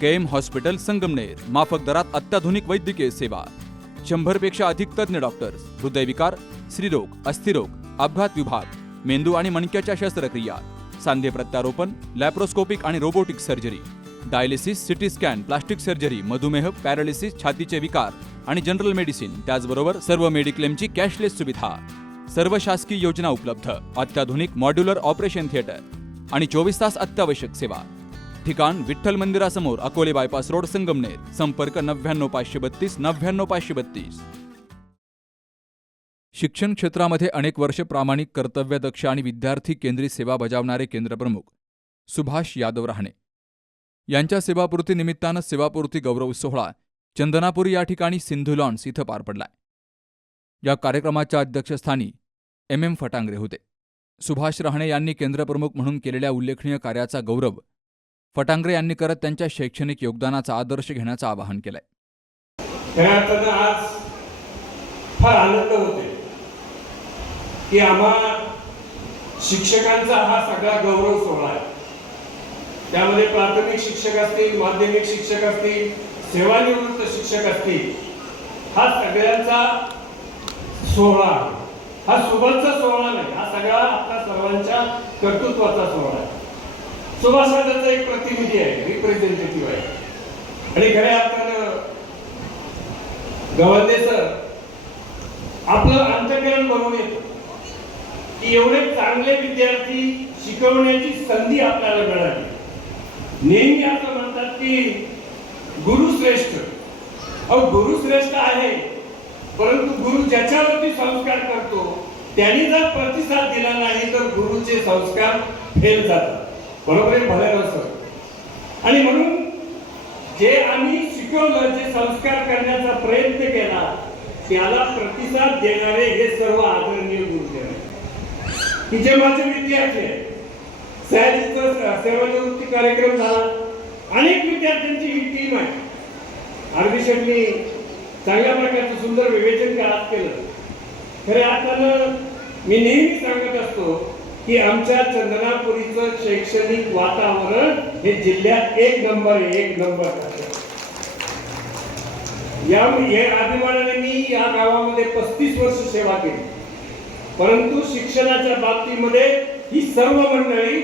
KM hospital Sangamner, माफक दरात अत्याधुनिक वैद्यकीय सेवा, 100 पेक्षा अधिक तज्ञ डॉक्टर्स, हृदयविकार, स्त्रीरोग, अस्थिरोग, अपघात विभाग, मेंदू आणि मणक्याच्या शस्त्रक्रिया, सांधे प्रत्यारोपण, लॅप्रोस्कोपिक आणि robotic surgery, dialysis, CT scan, plastic surgery, मधुमेह, पॅरालिसिस, छातीचे विकार आणि जनरल मेडिसिन, त्याचबरोबर सर्व मेडिक्लेमची कॅशलेस सुविधा, सर्व शासकीय योजना उपलब्ध, अत्याधुनिक मॉड्युलर ऑपरेशन थिएटर आणि 24 तास अत्यावश्यक सेवा. ठिकाण विठ्ठल मंदिरासमोर, अकोले बायपास रोड, संगमनेर. संपर्क 99532 99532. शिक्षण क्षेत्रामध्ये अनेक वर्ष प्रामाणिक, कर्तव्यदक्ष आणि विद्यार्थी केंद्रित सेवा बजावणारे केंद्रप्रमुख सुभाष यादव रहाणे यांच्या सेवापूर्ती निमित्तानं सेवापूर्ती गौरव सोहळा चंदनापुरी या ठिकाणी सिंधू लॉन्स इथं पार पडलाय. या कार्यक्रमाच्या अध्यक्षस्थानी MM फटांगरे होते. सुभाष रहाणे यांनी केंद्रप्रमुख म्हणून केलेल्या उल्लेखनीय कार्याचा गौरव फटांगरे यांनी करत त्यांच्या शैक्षणिक योगदानाचा आदर्श घेण्याचं आवाहन केलंय. आज फार आनंद होते की आम्हा शिक्षकांचा हा सगळा गौरव सोहळा आहे. त्यामध्ये प्राथमिक शिक्षक असतील, माध्यमिक शिक्षक असतील, सेवानिवृत्त शिक्षक असतील, हा सगळ्यांचा सोहळा आहे. हा सुबलचा सोहळा नाही, हा सगळा आपल्या सर्वांच्या कर्तृत्वाचा सोहळा आहे. सुभाष हा त्याचा एक प्रतिनिधी आहे, रिप्रेझेंटेटिव्ह आहे. आणि खऱ्या अर्थानं गवंदे सर आपलं अंतःकरण बनवून येतं की एवढे चांगले विद्यार्थी शिकवण्याची संधी आपल्याला मिळाली. नेहमी असं म्हणतात की गुरुश्रेष्ठ. गुरुश्रेष्ठ आहे, परंतु गुरु ज्याच्यावरती संस्कार करतो त्यांनी जर प्रतिसाद दिला नाही तर गुरुचे संस्कार फेल जातात. बरोबर आहे, भले सर. आणि म्हणून जे आम्ही शिकवलं, जे संस्कार करण्याचा प्रयत्न केला, त्याला प्रतिसाद देणारे हे सर्व आदरणीय गुरुजन आहेत की जे माझे विद्यार्थी आहेत. सह्याद्रीचा सेवानिवृत्ती कार्यक्रम झाला, अनेक विद्यार्थ्यांची ही टीम आहे. आरबी शेट्टी चांगल्या प्रकारचं सुंदर विवेचन केलं. खऱ्या अर्थानं मी नेहमी सांगत असतो की आमच्या चंदनापुरीचं शैक्षणिक वातावरण हे जिल्ह्यात 1 नंबर आहे, 1 नंबर. या अभिमानाने मी या गावामध्ये 35 वर्ष सेवा केली, परंतु शिक्षणाच्या बाबतीमध्ये ही सर्व मंडळी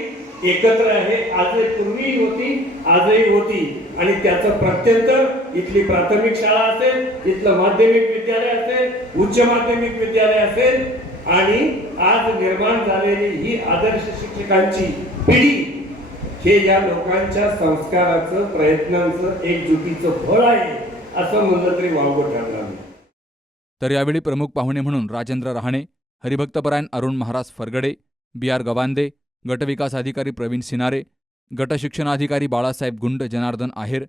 एकत्र आहे. आजही पूर्वी होती, आजही होती. आणि त्याचं प्रत्यंतर इथली प्राथमिक शाळा असेल, इथलं माध्यमिक विद्यालय असेल, उच्च माध्यमिक विद्यालय असेल, आणि आज निर्माण झालेली ही आदर्श शिक्षकांची पिढी हे या लोकांच्या संस्काराचं, प्रयत्नांचं, एकजुटीचं फळ आहे असं म्हणलं तरी वावगं ठरणार नाही. तर यावेळी प्रमुख पाहुणे म्हणून राजेंद्र रहाणे, हरिभक्तपरायण अरुण महाराज फरगडे, BR गवांदे, गटविकास अधिकारी प्रवीण सिनारे, गट शिक्षणाधिकारी बाळासाहेब गुंड, जनार्दन आहेर,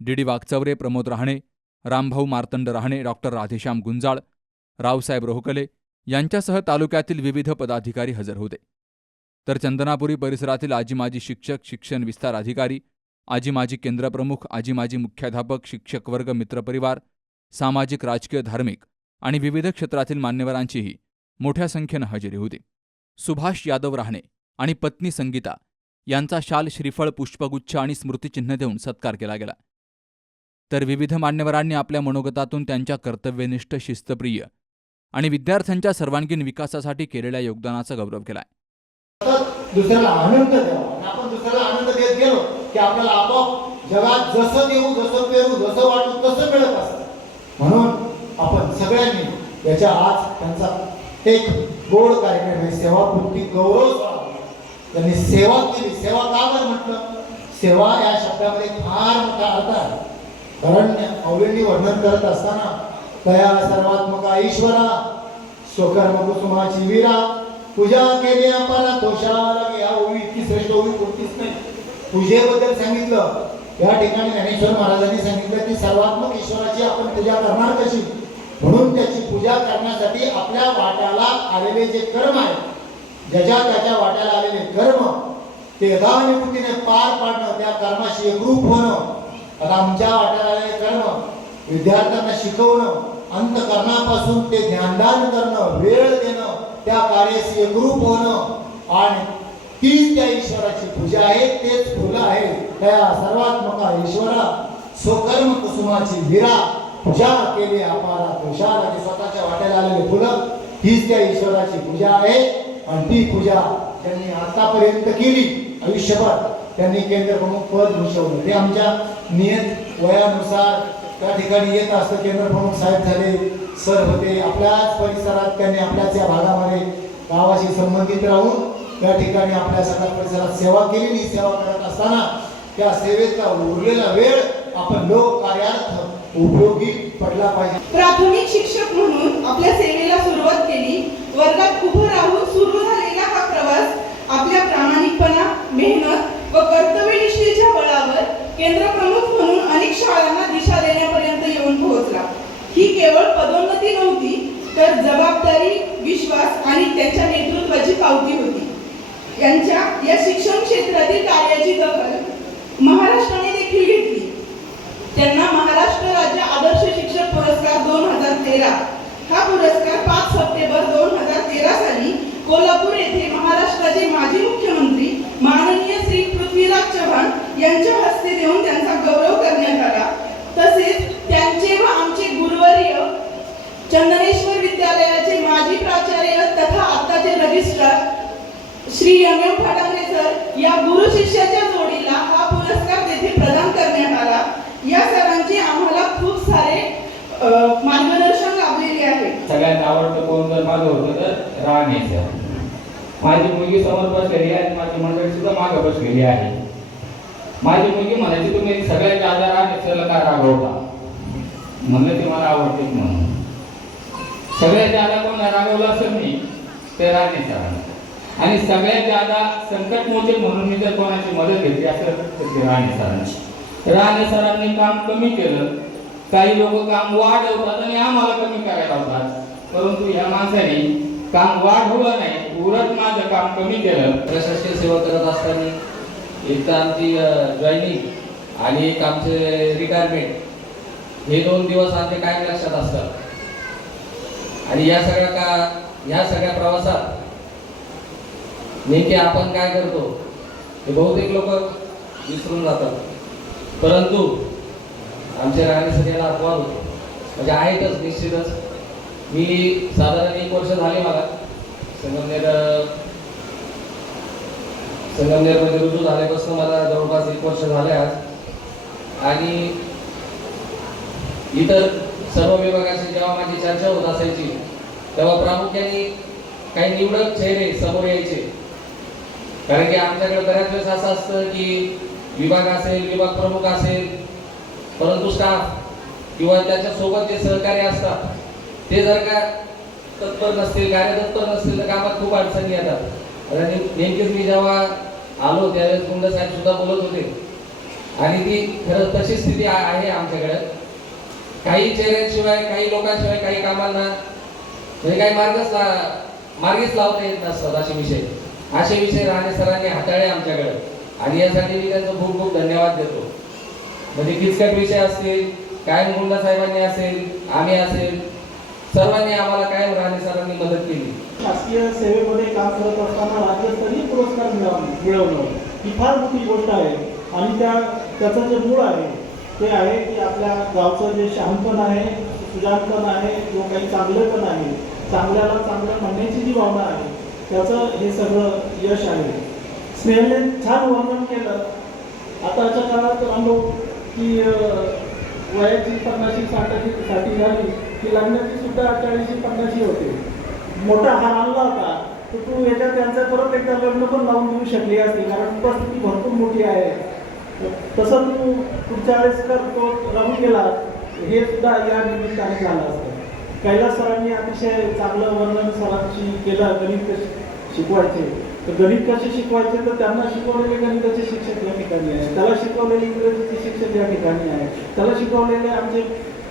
DD वागचौरे, प्रमोद रहाणे, रामभाऊ मार्तंड रहाणे, डॉ. राधेश्याम गुंजाळ, रावसाहेब रोहकले यांच्यासह तालुक्यातील विविध पदाधिकारी हजर होते. तर चंदनापुरी परिसरातील आजी माजी शिक्षक, शिक्षण विस्तार अधिकारी, आजी माजी केंद्रप्रमुख, आजी माजी मुख्याध्यापक, शिक्षक वर्ग, मित्रपरिवार, सामाजिक, राजकीय, धार्मिक आणि विविध क्षेत्रातील मान्यवरांचीही मोठ्या संख्येनं हजेरी होती. सुभाष यादव रहाणे आणि पत्नी संगीता यांचा शाल, श्रीफळ, पुष्पगुच्छ आणि स्मृतिचिन्ह देऊन सत्कार केला गेला. तर विविध मान्यवरांनी आपल्या मनोगतातून त्यांच्या कर्तव्यनिष्ठ, शिस्तप्रिय आणि विद्यार्थ्यांच्या सर्वांगीण विकासासाठी केलेल्या योगदानाचा गौरव केलाय. दुसऱ्याला आनंद द्यावा. आपण दुसऱ्याला आनंद देत गेलो की आपल्याला आपोआप जगात जसं देऊ, जसं पेरू, जसं वाटू तसं मिळत असतं. म्हणून आपण सगळ्यांनी याच्या आज त्यांचा एक गोड कार्यक्रम आहे, सेवापूर्ती गौरव सोहळा. त्यांनी सेवा केली. सेवा का बरं म्हटलं? सेवा या शब्दामध्ये फार मोठा अर्थ आहे. कारण अवलिंडी वर्णन करत असताना दया सर्वात्मका ईश्वरा, स्वकर्म कुसुमाची वीरा, पूजा केली आपण दोषाला. या ओवी इतकी श्रेष्ठ ओवी कोणतीच नाही. पूजेबद्दल सांगितलं. या ठिकाणी ज्ञानेश्वर महाराजांनी सांगितलं की सर्वात्मक ईश्वराची आपण पूजा करणार कशी, म्हणून त्याची पूजा करण्यासाठी आपल्या वाट्याला आलेले जे कर्म आहे, ज्याच्या त्याच्या वाट्याला आलेले कर्म ते यथानुभूतीने पार पाडणं, त्या कर्माशी एकरूप होणं. आता आमच्या वाट्याला आलेले कर्म विद्यार्थ्यांना शिकवणं, अंतःकरणापासून ते ज्ञानदान करणं, वेळ देणं, त्या कार्याशी एकरूप होणं आणि तीच त्या ईश्वराची पूजा आहे, तेच फुलं आहे. त्या सर्वात्मका ईश्वरा स्वकर्म कुसुमाची वीरा पूजा केली अपारा तुषार. आणि स्वतःच्या वाट्याला आलेले फुलं हीच त्या ईश्वराची पूजा आहे. आणि ती पूजा त्यांनी आतापर्यंत केली. आयुष्यभर त्यांनी केंद्र प्रमुख पद भूषवलं. ते आमच्या नियत वयानुसार त्या ठिकाणी येत असतं. केंद्र प्रमुख साहेब झाले, सर होते. आपल्याच परिसरात त्यांनी आपल्याच या भागामध्ये गावाशी संबंधित राहून त्या ठिकाणी आपल्या सगळ्या परिसरात सेवा केली. ही सेवा करत असताना त्या सेवेचा उरलेला वेळ आपण लोक कार्यार्थ उपयोगी पडला पाहिजे. प्राथमिक शिक्षक म्हणून आपल्या सेवेला सुरुवात केली. वर्गात उभं राहून सुरू झालेला हा प्रवास आपल्या प्रामाणिकपणा, मेहनत व कर्तव्यनिष्ठेच्या बळावर केंद्रप्रमुख म्हणून अनेक शाळांना दिशा देण्यापर्यंत येऊन पोहोचला. ही केवळ पदोन्नती नव्हती, तर जबाबदारी, विश्वास आणि त्यांच्या नेतृत्वाची पावती होती. यांच्या या शिक्षण क्षेत्रातील कार्याची दखल महाराष्ट्राने देखील घेतली. त्यांना महाराष्ट्र राज्य आदर्श शिक्षक पुरस्कार 2013 हा पुरस्कार 5 सप्टेंबर 2013 साली कोल्हापूर येथे महाराष्ट्राचे माजी मुख्यमंत्री माननीय श्री पृथ्वीराज चव्हाण यांच्या हस्ते देऊन त्यांचा गौरव करण्यात आला. तसेच त्यांचे व आमचे गुरुवर्य चंदनेश्वर विद्यालयाचे माजी प्राचार्य तथा आताचे registrar Shri M Phatangare sir या गुरु शिष्याच्या जोडीला हा पुरस्कार तेथे प्रदान करण्यात आला. या सरांचे आम्हाला खूप सारे मार्गदर्शन लाभलेले आहे. सगळ्यात आवडतं कोण जर माझं होतं तर राहण्याचं. माझी मुलगी समोर बसलेली आहे, माझी मंडळी सुद्धा मागे बसलेली आहे. माझी मुलगी म्हणायची तुम्ही सगळ्यात जादा राहण्याचं का रागवता, म्हणलं ते मला आवडते म्हणून. सगळ्यात जादा कोण रागवलं असेल नाही ते राहण्याचं. आणि सगळ्यात जादा संकट मोठे म्हणून मी जर कोणाची मदत घेतली असेल तर ते राणे सरांची. राणे सरांनी काम कमी केलं. काही लोक काम वाढवतात आणि आम्हाला कमी करायला होतात, परंतु या माणसाने काम वाढवलं नाही, उलट माझं काम कमी केलं. प्रशासकीय सेवा करत असताना एक तर आमची जॉईनिंग आणि एक आमचे रिटायरमेंट हे 2 दिवस आमच्या कायम लक्षात असतात. आणि या सगळ्या प्रवासात नेमके आपण काय करतो हे बहुतेक लोक विसरून जातात. परंतु आमच्या राहण्यासाठी याला अपवाद होतो, म्हणजे आहेतच निश्चितच. मी साधारण 1 वर्ष झाले मला संगमनेरमध्ये रुजू झाल्यापासून मला जवळपास 1 वर्ष झाले आज. आणि इतर सर्व विभागाशी जेव्हा माझी चर्चा होत असायची तेव्हा प्रामुख्याने काही निवडक चेहरे समोर यायचे. कारण की आमच्याकडे बऱ्याच वेळेस असं असतं की विभाग असेल, विभाग प्रमुख असेल, परंतु स्टाफ किंवा त्याच्या सोबत जे सहकारी असतात ते जर का तत्पर नसतील, कार्यतत्पर नसतील तर कामात खूप अडचणी येतात. आणि नेमकेच मी जेव्हा आलो त्यावेळेस गुंड साहेब सुद्धा बोलत होते. आणि ती खरंच तशी स्थिती आहे आमच्याकडे. काही चेहऱ्यांशिवाय, काही लोकांशिवाय काही कामांना म्हणजे काही मार्गीच लावता येत नसतात. असे विषय राणे सरांनी हाताळले आमच्याकडे. आणि यासाठी मी त्यांचा खूप खूप धन्यवाद देतो. म्हणजे किचकट विषय असतील, कायम गुंडा साहेबांनी असेल, आम्ही असेल, सर्वांनी आम्हाला कायम राणे सरांनी मदत केली. शासकीय सेवेमध्ये काम करत असताना राज्यस्तरीय पुरस्कार मिळवणं ही फार मोठी गोष्ट आहे. आणि त्याचं जे मूळ आहे ते आहे की आपल्या गावचं जे शहाणपण आहे, सुजाणपण आहे, जो काही चांगलेपण आहे, चांगल्याला चांगलं म्हणण्याची जी भावना आहे, त्याचं हे सगळं यश आहे. स्नेहलने छान वर्णन केलं. आताच्या काळात अनुभव की वयाची 50-60 झाली की लग्नाची सुद्धा 40-50 होते. मोठा हार आणला होता तर तू याच्यात त्यांचं परत एकदा लग्न पण लावून देऊ शकली असती, कारण उपस्थिती भरपूर मोठी आहे. तसं तू पुढच्या वेळेस कर तो राहून गेला हे सुद्धा या निमित्ताने झालं असतं. कैलास सरांनी अतिशय चांगलं वर्णन सरांशी केलं. गणित शिकवायचे तर गणित कसे शिकवायचे तर त्यांना शिकवलेले गणिताचे शिक्षक या ठिकाणी आहे, त्याला शिकवलेले इंग्रजीचे शिक्षक या ठिकाणी आहे, त्याला शिकवलेले आमचे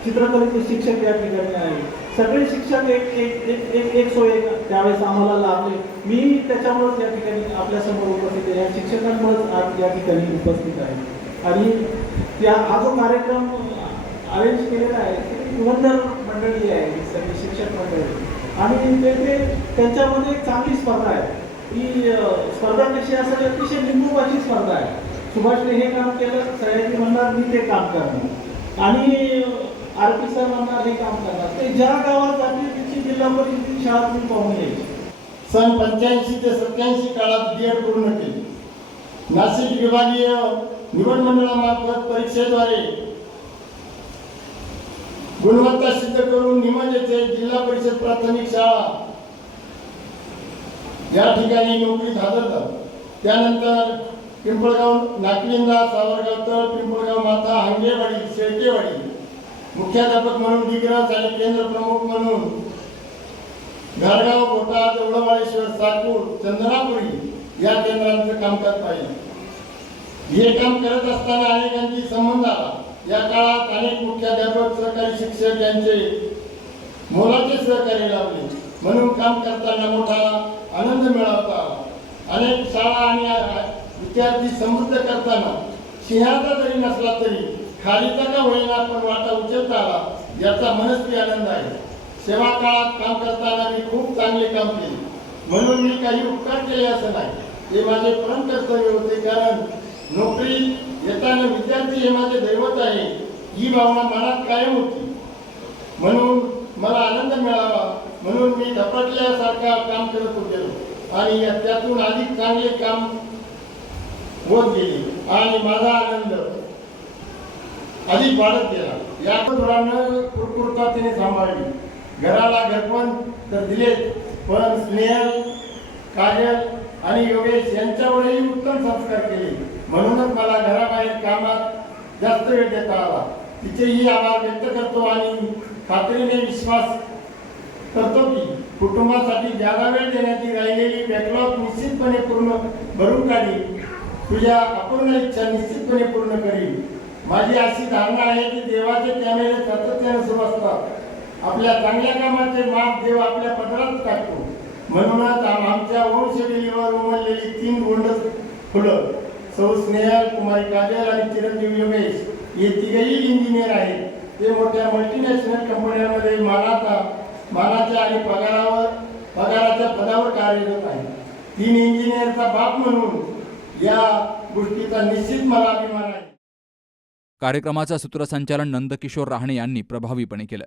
चित्रकलेचे शिक्षक या ठिकाणी आहे. सगळे शिक्षक एक सोय त्यावेळेस आम्हाला लाभले. मी त्याच्यामुळेच या ठिकाणी आपल्यासमोर उपस्थित आहे, या शिक्षकांमुळेच आज या ठिकाणी उपस्थित आहे. आणि हा जो कार्यक्रम अरेंज केलेला आहे ते युवजन मंडळी आहे, सगळी शिक्षक मंडळी. आणि ते त्यांच्यामध्ये एक चांगली स्पर्धा आहे. ही स्पर्धा कशी असेल, अतिशय लिंबूबाची स्पर्धा आहे. सुभाषने हे काम केलं, सयाजी म्हणणार मी ते काम करणार, आणि आरपी सर म्हणणार हे काम करणार. ते ज्या गावात जाते तिची जिल्हा परिषदेची शाळा तुम्ही पाहून यायची. सन 85 ते 87 काळात B.Ed पूर्ण केली. नाशिक विभागीय निवड मंडळामार्फत परीक्षेद्वारे गुणवत्ता सिद्ध करून निमज येथे जिल्हा परिषद प्राथमिक शाळा या ठिकाणी नोकरी झालं. त्यानंतर पिंपळगाव, नाकलिंदा, सावरगाव तळ, पिंपळगाव माथा, हांगेवाडी, शेळकेवाडी मुख्याध्यापक म्हणून डिग्रज आणि केंद्र प्रमुख म्हणून घारगाव, बोटाद, उडवाळेश्वर, साकूर, चंदनापुरी या केंद्रांचं कामकाज पाहिलं. हे काम करत असताना अनेकांची संबंध आला. या काळात अनेक मुख्याध्यापक, सहकारी शिक्षक यांचे मोलाचे सहकार्य लाभले. म्हणून काम करताना मोठा आनंद मिळवता आला. अनेक शाळा आणि विद्यार्थी समृद्ध करताना सिंहाचा जरी नसला तरी खालीचा का होईना पण वाटा उचलता आला, याचा मनस्वी आनंद आहे. सेवा काळात काम करताना मी खूप चांगले काम केले, म्हणून मी काही उपकार केले असं नाही. हे माझे परम कर्तव्य होते, कारण नोकरी येताना विद्यार्थी हे माझे दैवत आहे ही भावना मनात कायम होती. म्हणून मला आनंद मिळावा म्हणून मी धपटल्यासारखा काम करत होतो आणि त्यातून अधिक चांगले काम होत गेले आणि माझा आनंद अधिक वाढत गेला. या धोरणानं पूर्णतेने सांभाळली. घराला घरपण तर दिले, पण स्नेहल, काजल आणि योगेश यांच्यावरही उत्तम संस्कार केले. म्हणूनच मला घराबाहेर कामात जास्त वेळ देता आला. तिचेही आभार व्यक्त करतो आणि खात्रीने विश्वास करतो की कुटुंबासाठी ज्यादा वेळ देण्याची राहिलेली बॅकलॉग निश्चितपणे भरून काढी. तुझ्या अपूर्ण इच्छा निश्चितपणे पूर्ण करील. माझी अशी धारणा आहे की देवाचे कॅमेरे सातत्याने सुरू असतात. आपल्या चांगल्या कामाचे माप देव आपल्या पदरात टाकतो. म्हणूनच आमच्या वंशवेलीवर उमललेली 3 गोंडस फुलं सौ स्नेहल, कुमारी काजल आणि चिरंजीव योगेश हे तिघेही इंजिनियर आहेत. ते मोठ्या मल्टीनॅशनल कंपन्यांमध्ये मानाच्या आणि पगाराच्या पदावर कार्यरत आहेत. 3 इंजिनियरचा बाप म्हणून या गोष्टीचा निश्चित मला अभिमान आहे. कार्यक्रमाचं सूत्रसंचालन नंदकिशोर राहणे यांनी प्रभावीपणे केलं.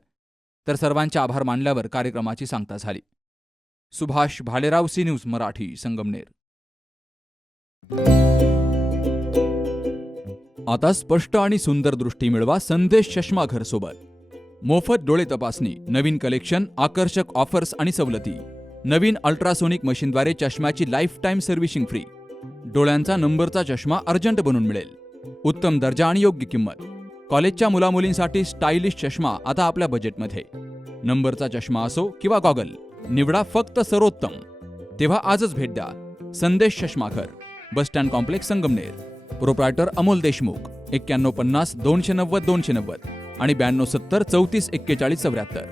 तर सर्वांचे आभार मानल्यावर कार्यक्रमाची सांगता झाली. Subhash Bhalerao, C news Marathi, Sangamner. आता स्पष्ट आणि सुंदर दृष्टी मिळवा संदेश चष्माघर सोबत. मोफत डोळे तपासणी, नवीन कलेक्शन, आकर्षक ऑफर्स आणि सवलती. नवीन अल्ट्रासोनिक मशीनद्वारे चष्म्याची लाईफ टाईम सर्व्हिसिंग फ्री. डोळ्यांचा नंबरचा चष्मा अर्जंट बनून मिळेल. उत्तम दर्जा आणि योग्य किंमत. कॉलेजच्या मुलामुलींसाठी स्टायलिश चष्मा आता आपल्या बजेटमध्ये. नंबरचा चष्मा असो किंवा गॉगल, निवडा फक्त सर्वोत्तम. तेव्हा आजच भेट द्या Sandesh Chashmaghar, bus stand complex, Sangamner. Proprietor Amol Deshmukh. 9150 290 290 आणि 9270 34 41 74.